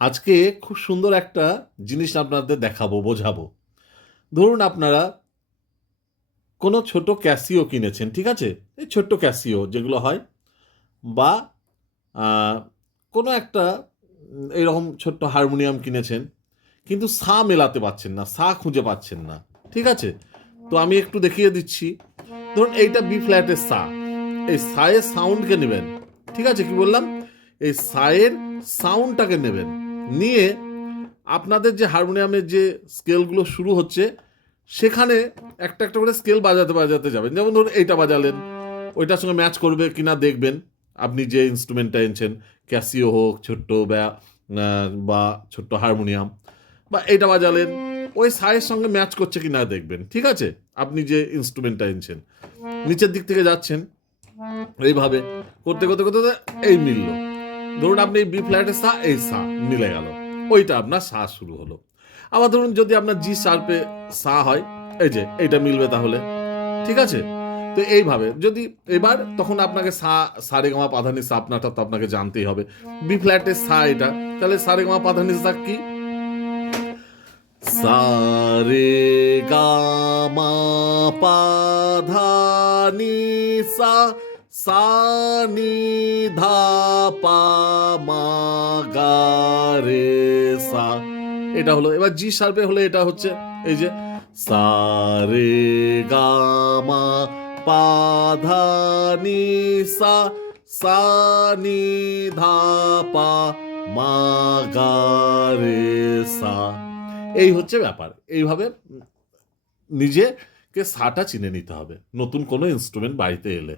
আজকে খুব সুন্দর একটা জিনিস আপনাদের দেখাবো, বোঝাবো। ধরুন আপনারা কোনো ছোট ক্যাসিও কিনেছেন, ঠিক আছে? এই ছোট্ট ক্যাসিও যেগুলো হয়, বা আহ, কোনো একটা এইরকম ছোট্ট হারমোনিয়াম কিনেছেন, কিন্তু সা মেলাতে পারছেন না, সা খুঁজে পাচ্ছেন না, ঠিক আছে? তো আমি একটু দেখিয়ে দিচ্ছি। ধরুন এইটা বি ফ্ল্যাটের সা, এই সায়ের সাউন্ডকে নেবেন, ঠিক আছে? কি বললাম? এই সায়ের সাউন্ডটাকে নেবেন, নিয়ে আপনাদের যে হারমোনিয়ামের যে স্কেলগুলো শুরু হচ্ছে সেখানে একটা একটা করে স্কেল বাজাতে বাজাতে যাবেন। যেমন ধরুন এইটা বাজালেন, ওইটার সঙ্গে ম্যাচ করবে কিনা দেখবেন। আপনি যে ইনস্ট্রুমেন্টটা এনেছেন, ক্যাসিও হোক, ছোট্ট বা ছোট্ট হারমোনিয়াম, বা এইটা বাজালেন, ওই সায়ের সঙ্গে ম্যাচ করছে কিনা দেখবেন, ঠিক আছে? আপনি যে ইনস্ট্রুমেন্টটা এনেছেন, নিচের দিক থেকে যাচ্ছেন এইভাবে করতে করতে করতে করতে এই মিলল। ধরুন আপনি বি ফ্ল্যাটের সা, এই সা মিলে গেল, ওইটা আপনার সা শুরু হলো। আবার ধরুন যদি আপনার জি শার্পে সা হয়, এই যে এইটা মিলবে তাহলে, ঠিক আছে? তো এইভাবে যদি এবার তখন আপনাকে সা, সারেগামা পাধানি সা আপনারটা তো আপনাকে জানতেই হবে। বি ফ্ল্যাটের সা এটা, তাহলে সারেগামা পাধানি সা কি? সারে গামা পাধানি সা, সা নি ধা পা মা গা রে সা। এটা হলো। এবার জি শার্পে হলে এটা হচ্ছে এই যে সা রে গা মা পা ধা নি সা, সা নি ধা পা মা গা রে সা। এই হচ্ছে ব্যাপার। এইভাবে নিজেকে সাটা চিনে নিতে হবে নতুন কোনো ইনস্ট্রুমেন্ট বাড়িতে এলে।